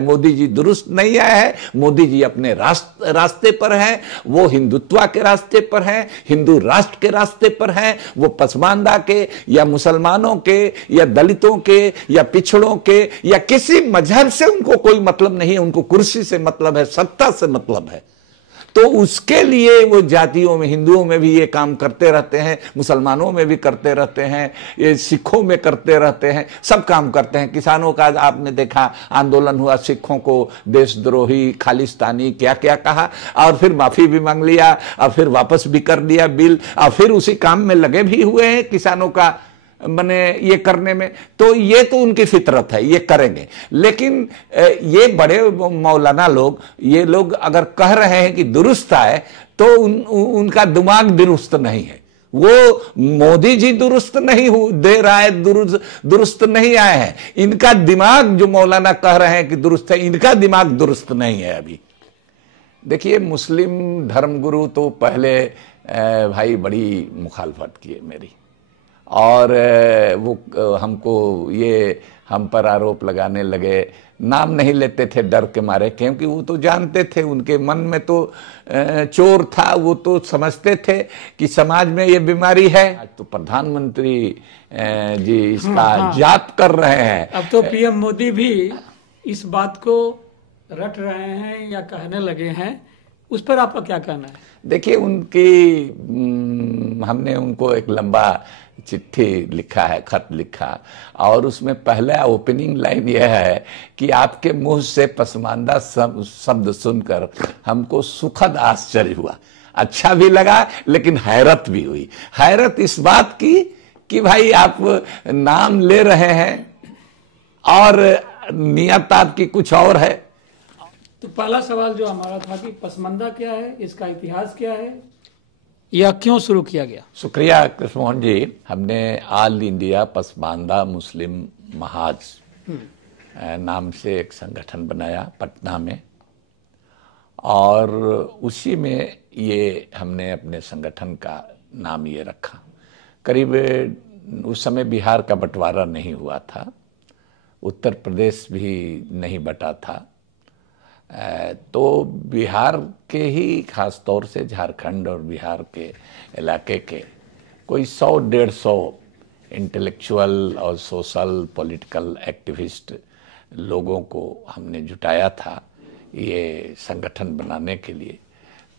मोदी जी दुरुस्त नहीं आए हैं। मोदी जी अपने रास्ते पर हैं, वो हिंदुत्व के रास्ते पर हैं, हिंदू राष्ट्र के रास्ते पर हैं। वो पसमानदा के या मुसलमानों के या दलितों के या पिछड़ों के या किसी मजहब से उनको कोई मतलब नहीं है। उनको कुर्सी से मतलब है, सत्ता से मतलब है। तो उसके लिए वो जातियों में, हिंदुओं में भी ये काम करते रहते हैं, मुसलमानों में भी करते रहते हैं, ये सिखों में करते रहते हैं, सब काम करते हैं। किसानों का आपने देखा आंदोलन हुआ, सिखों को देशद्रोही, खालिस्तानी क्या क्या कहा, और फिर माफी भी मांग लिया और फिर वापस भी कर दिया बिल, और फिर उसी काम में लगे भी हुए हैं किसानों का मने ये करने में। तो ये तो उनकी फितरत है, ये करेंगे। लेकिन ये बड़े मौलाना लोग, ये लोग अगर कह रहे हैं कि दुरुस्त आए, तो उनका दिमाग दुरुस्त नहीं है। वो मोदी जी दुरुस्त नहीं दे रहा है, दुरुस्त नहीं आए हैं। इनका दिमाग, जो मौलाना कह रहे हैं कि दुरुस्त है, इनका दिमाग दुरुस्त नहीं है अभी। देखिए, मुस्लिम धर्मगुरु तो पहले भाई बड़ी मुखालफत किए मेरी, और वो हमको ये हम पर आरोप लगाने लगे। नाम नहीं लेते थे डर के मारे, क्योंकि वो तो जानते थे, उनके मन में तो चोर था। वो तो समझते थे कि समाज में ये बीमारी है। आज तो प्रधानमंत्री जी इसका जाप कर रहे हैं। अब तो पीएम मोदी भी इस बात को रट रहे हैं या कहने लगे हैं। उस पर आपका क्या कहना है? देखिए, उनकी हमने उनको एक लंबा चिट्ठी लिखा है, खत लिखा, और उसमें पहला ओपनिंग लाइन यह है कि आपके मुंह से पसमानदा शब्द सुनकर हमको सुखद आश्चर्य हुआ। अच्छा भी लगा, लेकिन हैरत भी हुई। हैरत इस बात की कि भाई आप नाम ले रहे हैं और नियत आपकी कुछ और है। तो पहला सवाल जो हमारा था कि पसमानदा क्या है, इसका इतिहास क्या है, या क्यों शुरू किया गया? शुक्रिया कृष्णमोहन जी। हमने ऑल इंडिया पसमानदा मुस्लिम महाज नाम से एक संगठन बनाया पटना में, और उसी में ये हमने अपने संगठन का नाम ये रखा। करीब उस समय बिहार का बंटवारा नहीं हुआ था, उत्तर प्रदेश भी नहीं बटा था, तो बिहार के ही, खास तौर से झारखंड और बिहार के इलाके के कोई 100-150 इंटेलेक्चुअल और सोशल पॉलिटिकल एक्टिविस्ट लोगों को हमने जुटाया था ये संगठन बनाने के लिए।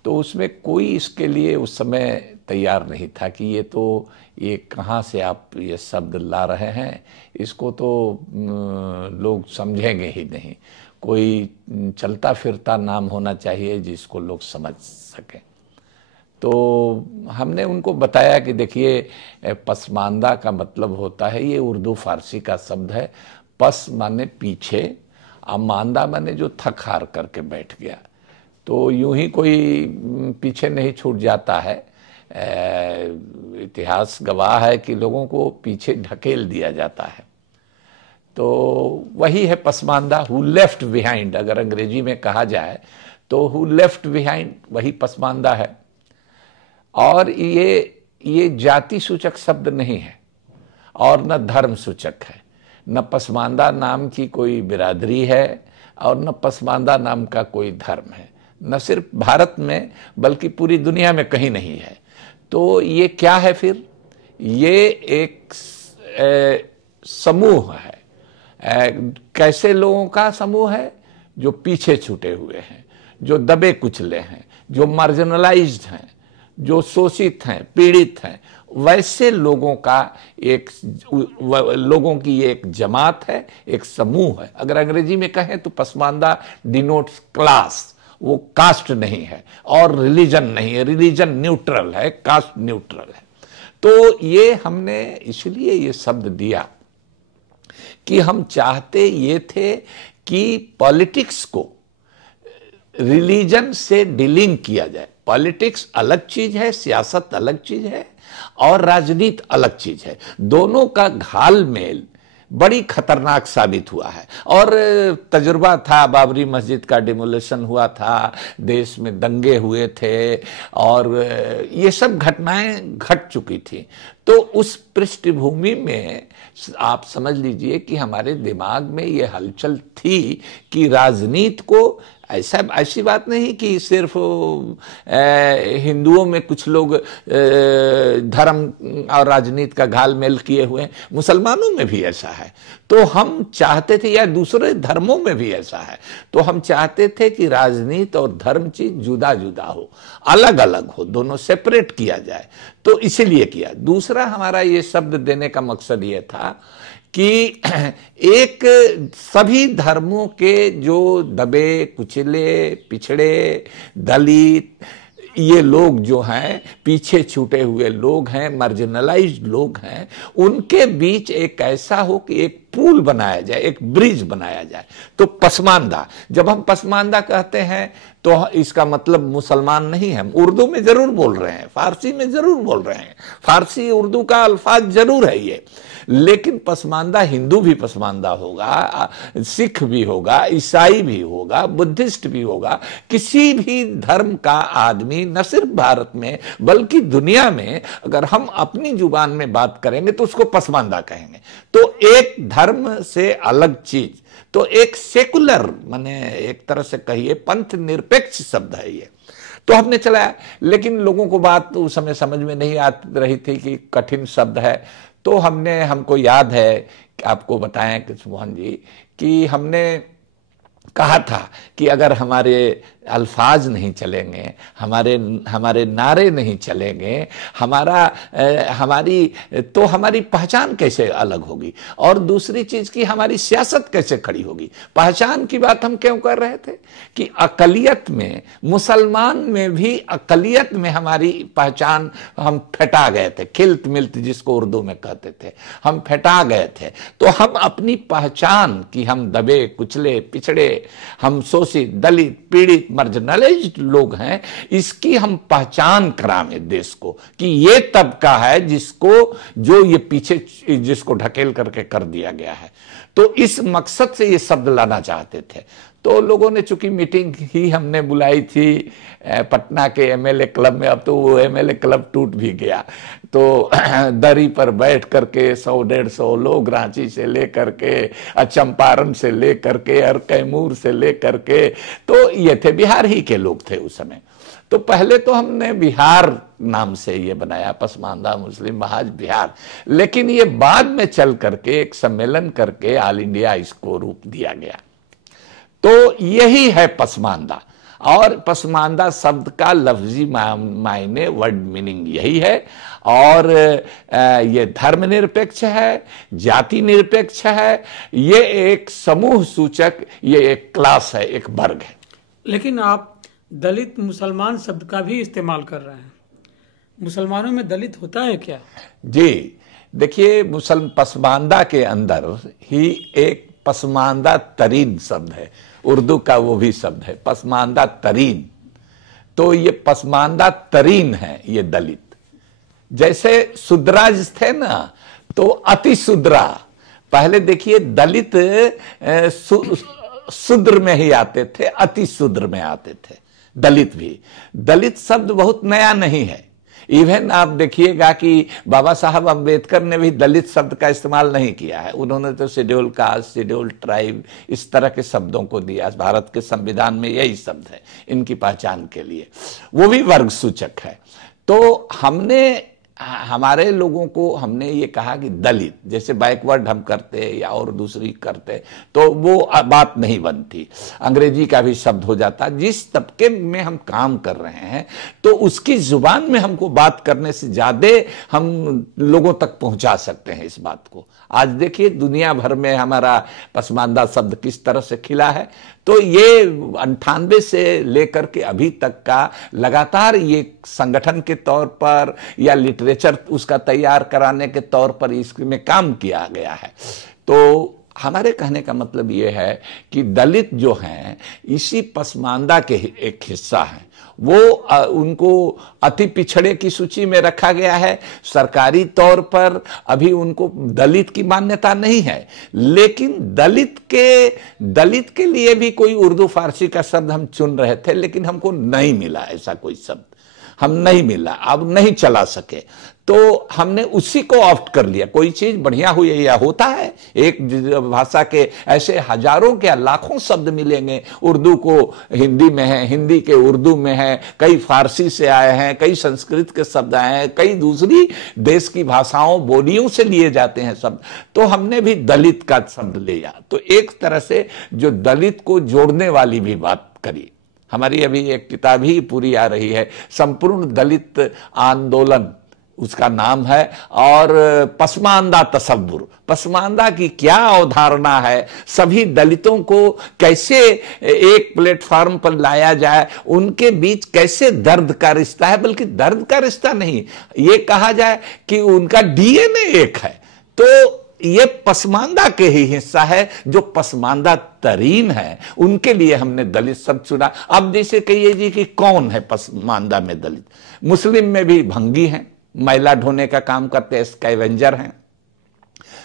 तो उसमें कोई इसके लिए उस समय तैयार नहीं था कि ये कहाँ से आप ये शब्द ला रहे हैं, इसको तो लोग समझेंगे ही नहीं। कोई चलता फिरता नाम होना चाहिए जिसको लोग समझ सकें। तो हमने उनको बताया कि देखिए, पसमानदा का मतलब होता है, ये उर्दू फारसी का शब्द है। पस माने पीछे, और मांदा माने जो थक हार करके बैठ गया। तो यूं ही कोई पीछे नहीं छूट जाता है। इतिहास गवाह है कि लोगों को पीछे ढकेल दिया जाता है। तो वही है पसमानदा, हु लेफ्ट बिहाइंड, अगर अंग्रेजी में कहा जाए तो हु लेफ्ट बिहाइंड, वही पसमानदा है। और ये जाति सूचक शब्द नहीं है और न धर्म सूचक है। न पसमानदा नाम की कोई बिरादरी है और न पसमानदा नाम का कोई धर्म है, न सिर्फ भारत में बल्कि पूरी दुनिया में कहीं नहीं है। तो ये क्या है फिर? ये एक समूह है। कैसे लोगों का समूह है? जो पीछे छूटे हुए हैं, जो दबे कुचले हैं, जो मार्जिनलाइज्ड हैं, जो शोषित हैं, पीड़ित हैं, वैसे लोगों का लोगों की एक जमात है, एक समूह है। अगर अंग्रेजी में कहें तो पसमानदा डिनोट्स क्लास, वो कास्ट नहीं है और रिलीजन नहीं है, रिलीजन न्यूट्रल है, कास्ट न्यूट्रल है। तो ये हमने इसलिए ये शब्द दिया कि हम चाहते ये थे कि पॉलिटिक्स को रिलीजन से डीलिंग किया जाए। पॉलिटिक्स अलग चीज है, सियासत अलग चीज है, और राजनीति अलग चीज है। दोनों का घाल मेल बड़ी खतरनाक साबित हुआ है। और तजुर्बा था, बाबरी मस्जिद का डिमोलिशन हुआ था, देश में दंगे हुए थे और ये सब घटनाएं घट चुकी थी। तो उस पृष्ठभूमि में आप समझ लीजिए कि हमारे दिमाग में ये हलचल थी कि राजनीति को ऐसी बात नहीं कि सिर्फ हिंदुओं में कुछ लोग धर्म और राजनीति का घालमेल किए हुए हैं, मुसलमानों में भी ऐसा है। तो हम चाहते थे, या दूसरे धर्मों में भी ऐसा है, तो हम चाहते थे कि राजनीति और धर्म चीज जुदा जुदा हो, अलग अलग हो, दोनों सेपरेट किया जाए। तो इसीलिए किया। दूसरा हमारा ये शब्द देने का मकसद ये था कि एक सभी धर्मों के जो दबे कुचले पिछड़े दलित ये लोग जो हैं, पीछे छूटे हुए लोग हैं, मार्जिनलाइज्ड लोग हैं, उनके बीच एक ऐसा हो कि एक पुल बनाया जाए, एक ब्रिज बनाया जाए। तो पसमानदा, जब हम पसमानदा कहते हैं तो इसका मतलब मुसलमान नहीं है। हम उर्दू में जरूर बोल रहे हैं, फारसी में जरूर बोल रहे हैं, फारसी उर्दू का अल्फाज जरूर है ये, लेकिन पसमानदा हिंदू भी पसमानदा होगा, सिख भी होगा, ईसाई भी होगा, बुद्धिस्ट भी होगा। किसी भी धर्म का आदमी न सिर्फ भारत में बल्कि दुनिया में अगर हम अपनी जुबान में बात करेंगे तो उसको पसमानदा कहेंगे। तो एक धर्म से अलग चीज, तो एक सेकुलर, माने एक तरह से कहिए पंथ निरपेक्ष शब्द है ये। तो हमने चलाया, लेकिन लोगों को बात उस समय समझ में नहीं आ रही थी कि कठिन शब्द है। तो हमको याद है कि आपको बताएं कृष्ण मोहन जी कि हमने कहा था कि अगर हमारे अल्फाज नहीं चलेंगे, हमारे नारे नहीं चलेंगे, हमारी पहचान कैसे अलग होगी, और दूसरी चीज की हमारी सियासत कैसे खड़ी होगी। पहचान की बात हम क्यों कर रहे थे कि अकलियत में, मुसलमान में भी अकलियत में हमारी पहचान हम फेटा गए थे, खिल्त मिल्त जिसको उर्दू में कहते थे, हम फेटा गए थे। तो हम अपनी पहचान की, हम दबे कुचले पिछड़े, हम शोषित दलित पीड़ित मार्जिनलाइज्ड लोग हैं, इसकी हम पहचान कराएं देश को कि ये तबका है जो ये पीछे जिसको ढकेल करके कर दिया गया है। तो इस मकसद से ये शब्द लाना चाहते थे। तो लोगों ने, चूंकि मीटिंग ही हमने बुलाई थी पटना के एमएलए क्लब में, अब तो वो एमएलए क्लब टूट भी गया, तो दरी पर बैठ करके 100-150 लोग, रांची से लेकर के, चंपारण से लेकर के और कैमूर से लेकर के, तो ये थे बिहार ही के लोग थे उस समय। तो पहले तो हमने बिहार नाम से ये बनाया, पसमानदा मुस्लिम महाज बिहार, लेकिन ये बाद में चल करके एक सम्मेलन करके ऑल इंडिया इसको रूप दिया गया। तो यही है पसमानदा, और पसमानदा शब्द का लफ्जी मायने, वर्ड मीनिंग यही है। और ये धर्मनिरपेक्ष है, जाति निरपेक्ष है, ये एक समूह सूचक, ये एक क्लास है, एक वर्ग है। लेकिन आप दलित मुसलमान शब्द का भी इस्तेमाल कर रहे हैं। मुसलमानों में दलित होता है क्या? जी देखिए, पसमानदा के अंदर ही एक पसमानदा तरीन शब्द है, उर्दू का वो भी शब्द है पसमानदा तरीन। तो ये पसमानदा तरीन है ये दलित। जैसे शूद्राज थे ना, तो अति शूद्रा, पहले देखिए दलित शूद्र में ही आते थे, अति शूद्र में आते थे दलित भी। दलित शब्द बहुत नया नहीं है। इवन आप देखिएगा कि बाबा साहब अंबेडकर ने भी दलित शब्द का इस्तेमाल नहीं किया है। उन्होंने तो शेड्यूल कास्ट, शेड्यूल ट्राइब, इस तरह के शब्दों को दिया। भारत के संविधान में यही शब्द है इनकी पहचान के लिए, वो भी वर्ग सूचक है। तो हमने, हमारे लोगों को हमने ये कहा कि दलित, जैसे बैकवर्ड हम करते या और दूसरी करते तो वो बात नहीं बनती, अंग्रेजी का भी शब्द हो जाता। जिस तबके में हम काम कर रहे हैं तो उसकी जुबान में हमको बात करने से ज्यादा हम लोगों तक पहुंचा सकते हैं इस बात को। आज देखिए दुनिया भर में हमारा पसमानदा शब्द किस तरह से खिला है। तो ये 98 से लेकर के अभी तक का लगातार ये संगठन के तौर पर या लिटरेचर उसका तैयार कराने के तौर पर इसमें काम किया गया है। तो हमारे कहने का मतलब ये है कि दलित जो हैं इसी पसमानदा के एक हिस्सा हैं। वो उनको अति पिछड़े की सूची में रखा गया है। सरकारी तौर पर अभी उनको दलित की मान्यता नहीं है, लेकिन दलित के लिए भी कोई उर्दू फारसी का शब्द हम चुन रहे थे, लेकिन हमको नहीं मिला ऐसा कोई शब्द, हम नहीं मिला, अब नहीं चला सके, तो हमने उसी को ऑप्ट कर लिया। कोई चीज बढ़िया हुई या होता है, एक भाषा के ऐसे हजारों के लाखों शब्द मिलेंगे, उर्दू को हिंदी में है, हिंदी के उर्दू में है, कई फारसी से आए हैं, कई संस्कृत के शब्द आए हैं, कई दूसरी देश की भाषाओं बोलियों से लिए जाते हैं शब्द, तो हमने भी दलित का शब्द लिया। तो एक तरह से जो दलित को जोड़ने वाली भी बात करी। हमारी अभी एक किताब ही पूरी आ रही है, संपूर्ण दलित आंदोलन उसका नाम है, और पसमानदा तसव्वुर, पसमानदा की क्या अवधारणा है, सभी दलितों को कैसे एक प्लेटफॉर्म पर लाया जाए, उनके बीच कैसे दर्द का रिश्ता है, बल्कि दर्द का रिश्ता नहीं, ये कहा जाए कि उनका डीएनए एक है। तो ये पसमानदा के ही हिस्सा है, जो पसमानदा तरीन है, उनके लिए हमने दलित शब्द चुना। अब जैसे कहिए जी कि कौन है पसमानदा में दलित, मुस्लिम में भी भंगी हैं, मैला ढोने का काम करते हैं, स्कैवेंजर हैं,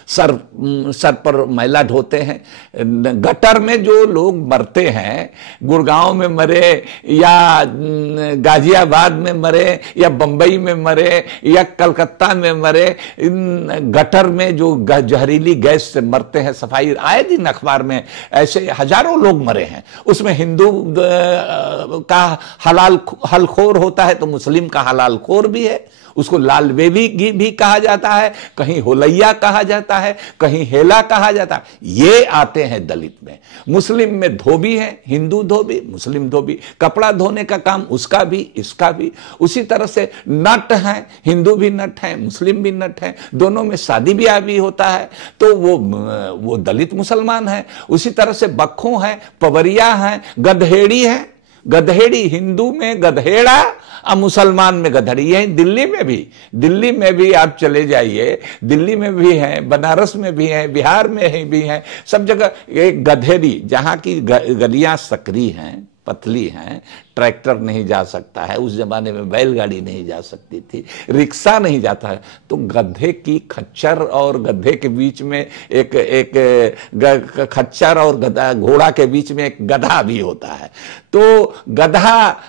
सर पर मैला ढोते हैं। गटर में जो लोग मरते हैं, गुड़गांव में मरे या गाजियाबाद में मरे या बंबई में मरे या कलकत्ता में मरे, इन गटर में जो जहरीली गैस से मरते हैं, सफाई आए दिन अखबार में ऐसे हजारों लोग मरे हैं। उसमें हिंदू का हलाल हलखोर होता है तो मुस्लिम का हलाल खोर भी है, उसको लाल बेबी भी कहा जाता है, कहीं होलैया कहा जाता है, कहीं हेला कहा जाता है। ये आते हैं दलित में। मुस्लिम में धोबी है, हिंदू धोबी, मुस्लिम धोबी, कपड़ा धोने का काम उसका भी इसका भी। उसी तरह से नट है, हिंदू भी नट है, मुस्लिम भी नट है, दोनों में शादी ब्याह भी होता है, तो वो दलित मुसलमान है। उसी तरह से बक्खों है, पवरिया है, गधेड़ी है, गधेड़ी हिंदू में गधेड़ा और मुसलमान में गधड़ी। यही दिल्ली में भी आप चले जाइए, दिल्ली में भी है, बनारस में भी है, बिहार में भी है, सब जगह एक गधेड़ी, जहां की गलियां सकरी हैं, पतली हैं, ट्रैक्टर नहीं जा सकता है, उस जमाने में बैलगाड़ी नहीं जा सकती थी, रिक्शा नहीं जाता है, तो गधे की खच्चर और गधे के बीच में एक खच्चर और गधा, घोड़ा के बीच में एक गधा भी होता है। तो गधा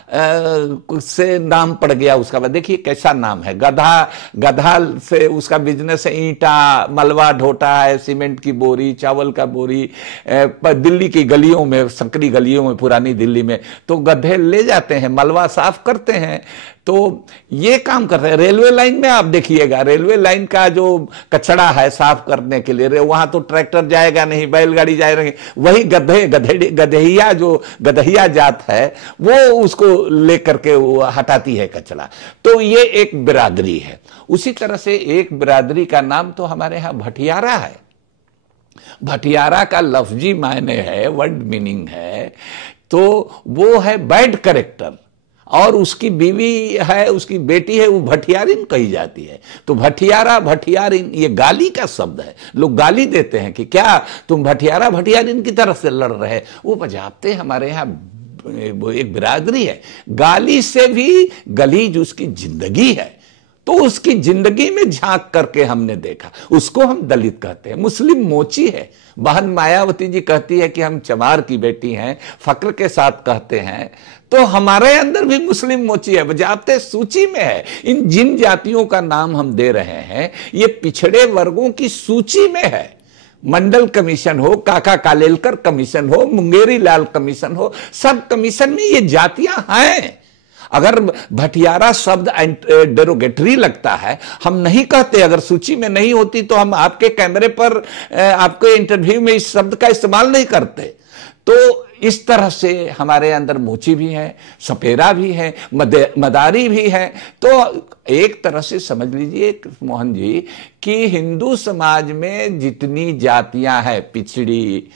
से नाम पड़ गया उसका। देखिए कैसा नाम है, गधा से उसका बिजनेस है, ईंटा मलबा ढोता है, सीमेंट की बोरी, चावल का बोरी, दिल्ली की गलियों में, संकरी गलियों में, पुरानी दिल्ली में तो गधे ले जाते हैं, मलबा साफ करते हैं, तो ये काम करते हैं। रेलवे लाइन में आप देखिएगा, रेलवे लाइन का जो कचरा है साफ करने के लिए, वहां तो ट्रैक्टर जाएगा नहीं, बैलगाड़ी जाएगा नहीं, वही गधेहिया जो गधहिया जात है वो उसको लेकर के वो हटाती है कचरा। तो ये एक बिरादरी है। उसी तरह से एक बिरादरी का नाम तो हमारे यहां भटियारा है। भटियारा का लफ्जी मायने है, वर्ड मीनिंग है, तो वो है बैड कैरेक्टर, और उसकी बीवी है, उसकी बेटी है, वो भटियारिन कही जाती है। तो भटियारा भटियारिन ये गाली का शब्द है, लोग गाली देते हैं कि क्या तुम भटियारा भटियारिन की तरफ से लड़ रहे। वो बजाते हमारे यहाँ वो एक बिरादरी है, गाली से भी गलीज उसकी जिंदगी है, तो उसकी जिंदगी में झांक करके हमने देखा, उसको हम दलित कहते हैं। मुस्लिम मोची है, बहन मायावती जी कहती है कि हम चमार की बेटी हैं, फक्र के साथ कहते हैं, तो हमारे अंदर भी मुस्लिम मोची है, बजाते सूची में है। इन जिन जातियों का नाम हम दे रहे हैं ये पिछड़े वर्गों की सूची में है। मंडल कमीशन हो, काका कालेलकर कमीशन हो, मुंगेरी लाल कमीशन हो, सब कमीशन में ये जातियां हैं। अगर भटियारा शब्द डेरोगेटरी लगता है, हम नहीं कहते, अगर सूची में नहीं होती तो हम आपके कैमरे पर, आपके इंटरव्यू में इस शब्द का इस्तेमाल नहीं करते। तो इस तरह से हमारे अंदर मोची भी है, सपेरा भी है, मदारी भी है। तो एक तरह से समझ लीजिए मोहन जी कि हिंदू समाज में जितनी जातियां हैं, पिछड़ी,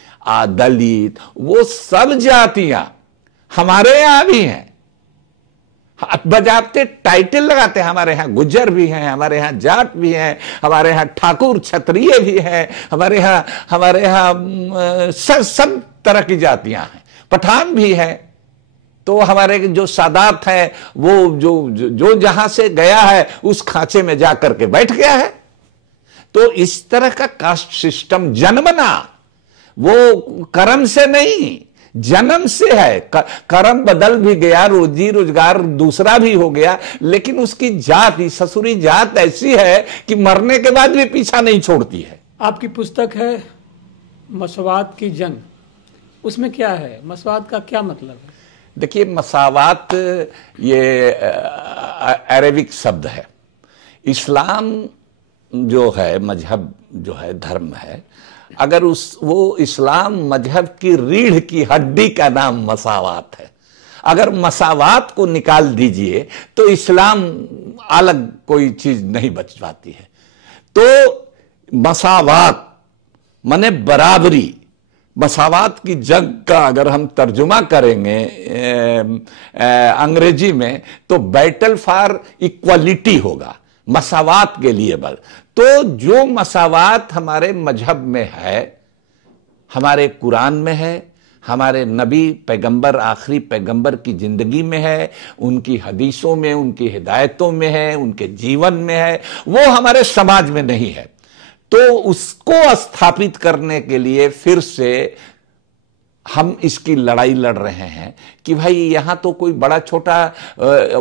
दलित, वो सब जातियां हमारे यहां भी हैं। बजाते टाइटल लगाते हैं। हमारे यहाँ गुज्जर भी हैं, हमारे यहाँ जाट भी हैं, हमारे यहाँ ठाकुर क्षत्रिय भी हैं, हमारे यहाँ सब तरह की जातियां हैं, पठान भी हैं। तो हमारे जो सादात हैं वो जो जहां से गया है उस खांचे में जाकर के बैठ गया है। तो इस तरह का कास्ट सिस्टम जन्मना, वो कर्म से नहीं, जन्म से है। कर्म बदल भी गया, रोजी रोजगार दूसरा भी हो गया, लेकिन उसकी जात, ससुरी जात ऐसी है कि मरने के बाद भी पीछा नहीं छोड़ती है। आपकी पुस्तक है मसवात की जंग, उसमें क्या है, मसवात का क्या मतलब है? देखिए, मसावात ये अरेबिक शब्द है। इस्लाम जो है मजहब, जो है धर्म है, अगर वो इस्लाम मजहब की रीढ़ की हड्डी का नाम मसावात है। अगर मसावात को निकाल दीजिए तो इस्लाम अलग कोई चीज नहीं बच पाती है। तो मसावात माने बराबरी। मसावात की जंग का अगर हम तर्जुमा करेंगे अंग्रेजी में तो बैटल फॉर इक्वालिटी होगा, मसावात के लिए बल। तो जो मसावात हमारे मजहब में है, हमारे कुरान में है, हमारे नबी पैगंबर, आखिरी पैगंबर की जिंदगी में है, उनकी हदीसों में, उनकी हिदायतों में है, उनके जीवन में है, वो हमारे समाज में नहीं है। तो उसको स्थापित करने के लिए फिर से हम इसकी लड़ाई लड़ रहे हैं कि भाई यहां तो कोई बड़ा छोटा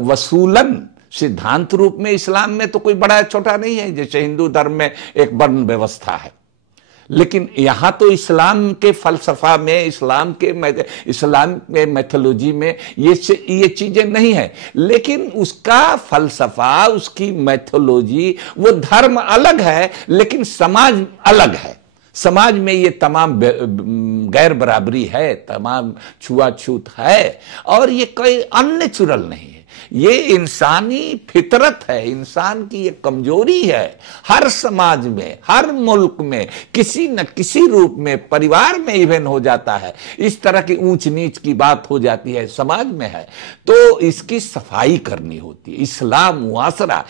वसूलन सिद्धांत रूप में इस्लाम में तो कोई बड़ा छोटा नहीं है, जैसे हिंदू धर्म में एक वर्ण व्यवस्था है। लेकिन यहां तो इस्लाम के फलसफा में, इस्लाम के मैथोलॉजी में ये चीजें नहीं है। लेकिन उसका फलसफा, उसकी मैथोलॉजी, वो धर्म अलग है लेकिन समाज अलग है। समाज में ये तमाम गैर बराबरी है, तमाम छुआछूत है, और ये कोई अननेचुरल नहीं है। ये इंसानी फितरत है, इंसान की ये कमजोरी है। हर समाज में, हर मुल्क में किसी न किसी रूप में, परिवार में इवन हो जाता है, इस तरह की ऊंच नीच की बात हो जाती है, समाज में है। तो इसकी सफाई करनी होती है। इस्लाम मुआसरा,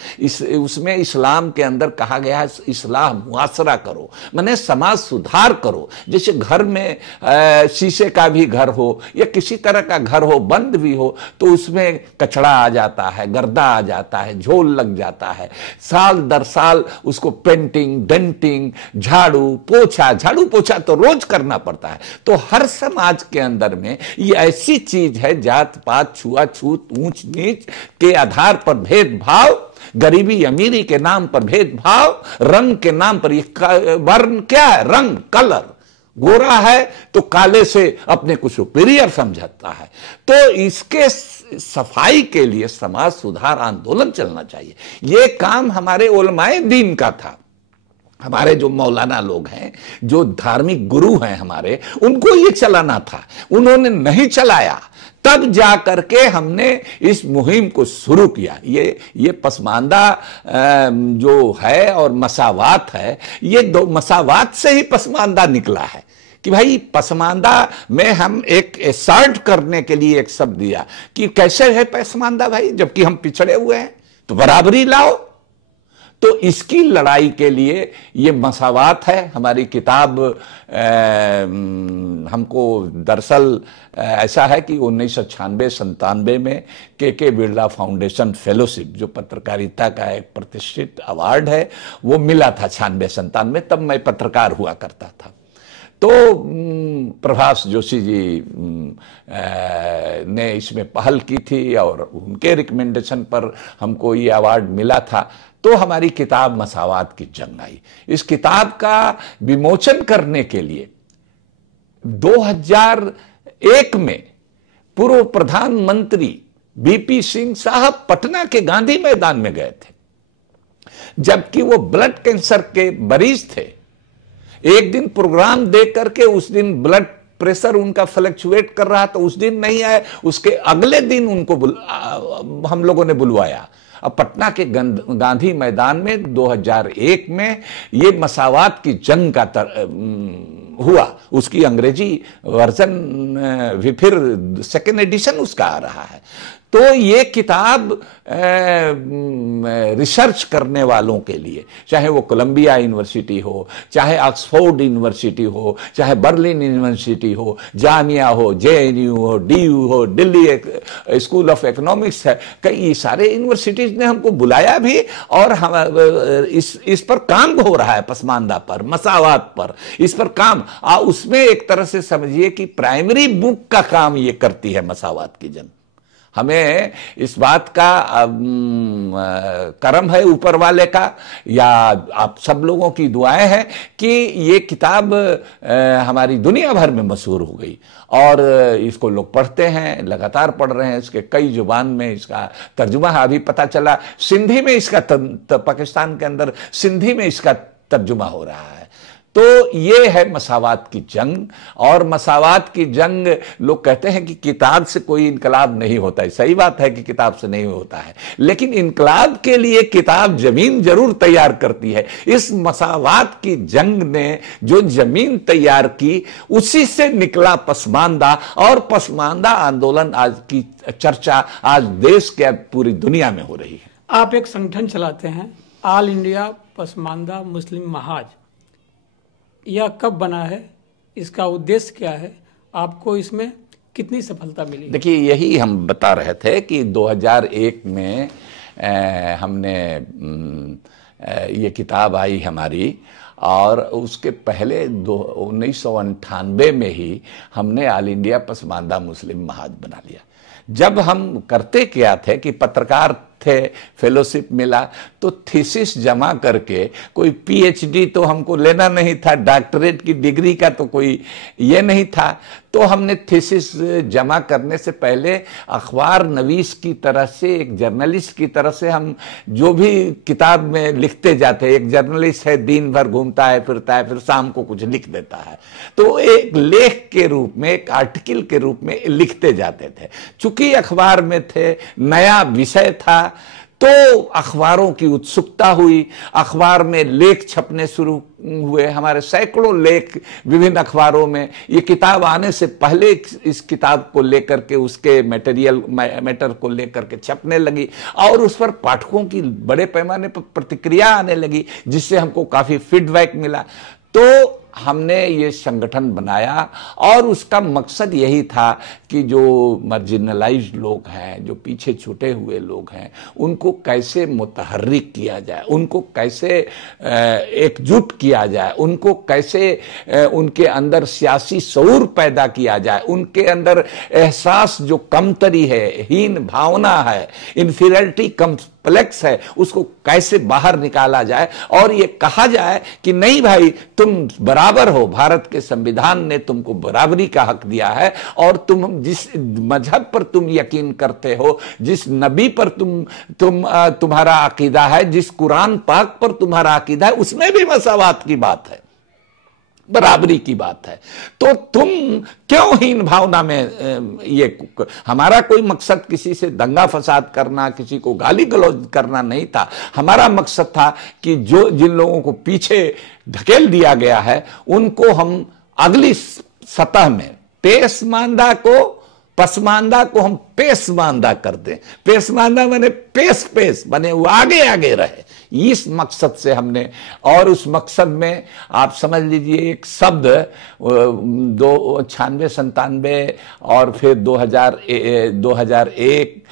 उसमें इस्लाम के अंदर कहा गया है इस्लाम मुआसरा करो, माने समाज सुधार करो। जैसे घर में शीशे का भी घर हो या किसी तरह का घर हो, बंद भी हो, तो उसमें कचरा आ जाता है, गर्दा आ जाता है, झोल लग जाता है। साल दर साल उसको पेंटिंग, डेंटिंग, झाड़ू पोछा तो रोज करना पड़ता है। तो हर समाज के अंदर में ये ऐसी चीज है, जात पात, छुआछूत, ऊंच नीच के आधार पर भेदभाव, गरीबी अमीरी के नाम पर भेदभाव, रंग के नाम पर, वर्ण क्या है, रंग, कलर। गोरा है तो काले से अपने को सुपीरियर समझता है। तो इसके सफाई के लिए समाज सुधार आंदोलन चलना चाहिए। यह काम हमारे उलमाए दीन का था। हमारे जो मौलाना लोग हैं, जो धार्मिक गुरु हैं हमारे, उनको ये चलाना था, उन्होंने नहीं चलाया। तब जा करके हमने इस मुहिम को शुरू किया। ये पसमानदा जो है और मसावात है, ये दो मसावात से ही पसमानदा निकला है कि भाई पसमानदा में हम एक एसर्ट करने के लिए एक शब्द दिया कि कैसे है पसमानदा भाई, जबकि हम पिछड़े हुए हैं, तो बराबरी लाओ। तो इसकी लड़ाई के लिए ये मसावात है। हमारी किताब हमको दरअसल ऐसा है कि 1996-97 में के बिरला फाउंडेशन फेलोशिप, जो पत्रकारिता का एक प्रतिष्ठित अवार्ड है, वो मिला था 96-97 में। तब मैं पत्रकार हुआ करता था। तो प्रभास जोशी जी ने इसमें पहल की थी और उनके रिकमेंडेशन पर हमको ये अवार्ड मिला था। तो हमारी किताब मसावात की जंग आई। इस किताब का विमोचन करने के लिए 2001 में पूर्व प्रधानमंत्री बीपी सिंह साहब पटना के गांधी मैदान में गए थे, जबकि वो ब्लड कैंसर के मरीज थे। एक दिन प्रोग्राम देख करके उस दिन ब्लड प्रेशर उनका फ्लक्चुएट कर रहा था, उस दिन नहीं आए, उसके अगले दिन उनको हम लोगों ने बुलवाया। अब पटना के गांधी मैदान में 2001 में ये मसावात की जंग का हुआ। उसकी अंग्रेजी वर्जन भी फिर सेकेंड एडिशन उसका आ रहा है। तो ये किताब रिसर्च करने वालों के लिए, चाहे वो कोलंबिया यूनिवर्सिटी हो, चाहे ऑक्सफोर्ड यूनिवर्सिटी हो, चाहे बर्लिन यूनिवर्सिटी हो, जामिया हो, जेएनयू हो, डीयू हो, दिल्ली स्कूल ऑफ इकोनॉमिक्स है, कई सारे यूनिवर्सिटीज ने हमको बुलाया भी, और हम इस पर काम हो रहा है, पसमानदा पर, मसावात पर, इस पर काम। उसमें एक तरह से समझिए कि प्राइमरी बुक का काम ये करती है मसावात की जंग। हमें इस बात का करम है ऊपर वाले का, या आप सब लोगों की दुआएं हैं कि ये किताब हमारी दुनिया भर में मशहूर हो गई, और इसको लोग पढ़ते हैं, लगातार पढ़ रहे हैं। इसके कई जुबान में इसका तर्जुमा है। अभी पता चला सिंधी में इसका पाकिस्तान के अंदर सिंधी में इसका तर्जुमा हो रहा है। तो ये है मसावात की जंग। और मसावात की जंग, लोग कहते हैं कि किताब से कोई इनकलाब नहीं होता है। सही बात है कि किताब से नहीं होता है, लेकिन इनकलाब के लिए किताब जमीन जरूर तैयार करती है। इस मसावात की जंग ने जो जमीन तैयार की, उसी से निकला पसमानदा, और पसमानदा आंदोलन आज की चर्चा आज देश के पूरी दुनिया में हो रही है। आप एक संगठन चलाते हैं, ऑल इंडिया पसमानदा मुस्लिम महाज। यह कब बना है, इसका उद्देश्य क्या है, आपको इसमें कितनी सफलता मिली? देखिए, यही हम बता रहे थे कि 2001 में हमने ये किताब आई हमारी, और उसके पहले 1998 में ही हमने ऑल इंडिया पसमानदा मुस्लिम महाज बना लिया। जब हम करते क्या थे कि पत्रकार थे, फेलोशिप मिला, तो थीसिस जमा करके, कोई पीएचडी तो हमको लेना नहीं था, डॉक्टरेट की डिग्री का तो कोई ये नहीं था, तो हमने थीसिस जमा करने से पहले अखबार नवीस की तरह से, एक जर्नलिस्ट की तरह से हम जो भी किताब में लिखते जाते, एक जर्नलिस्ट है, दिन भर घूमता है, फिरता है, फिर शाम को कुछ लिख देता है, तो एक लेख के रूप में, एक आर्टिकल के रूप में लिखते जाते थे। चूंकि अखबार में थे, नया विषय था, तो अखबारों की उत्सुकता हुई, अखबार में लेख छपने शुरू हुए, हमारे सैकड़ों लेख विभिन्न अखबारों में। ये किताब आने से पहले इस किताब को लेकर के, उसके मैटर को लेकर के छपने लगी, और उस पर पाठकों की बड़े पैमाने पर प्रतिक्रिया आने लगी, जिससे हमको काफी फीडबैक मिला। तो हमने ये संगठन बनाया, और उसका मकसद यही था कि जो मार्जिनलाइज्ड लोग हैं, जो पीछे छूटे हुए लोग हैं, उनको कैसे मुतहर्रिक किया जाए, उनको कैसे एकजुट किया जाए, उनको कैसे उनके अंदर सियासी शऊर पैदा किया जाए, उनके अंदर एहसास जो कमतरी है, हीन भावना है, इन्फीरियरिटी कॉम्प्लेक्स है, उसको कैसे बाहर निकाला जाए, और ये कहा जाए कि नहीं भाई, तुम बराबर हो, भारत के संविधान ने तुमको बराबरी का हक दिया है, और तुम जिस मजहब पर तुम यकीन करते हो, जिस नबी पर तुम्हारा अकीदा है, जिस कुरान पाक पर तुम्हारा अकीदा है, उसमें भी मसावात की बात है, बराबरी की बात है। तो तुम क्यों हीन भावना में ये, हमारा कोई मकसद किसी से दंगा फसाद करना, किसी को गाली गलौज करना नहीं था। हमारा मकसद था कि जिन लोगों को पीछे धकेल दिया गया है, उनको हम अगली सतह में, पसमानदा को हम पेशमानदा कर दें। पेशमानदा माने पेश माने वो आगे आगे रहे, इस मकसद से हमने, और उस मकसद में आप समझ लीजिए एक शब्द 96-97 और फिर 2001,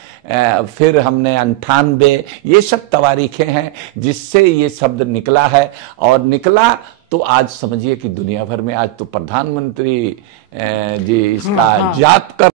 फिर हमने 98, ये सब तवारीखें हैं जिससे ये शब्द निकला है। और निकला तो आज समझिए कि दुनिया भर में आज तो प्रधानमंत्री जी इसका जाप कर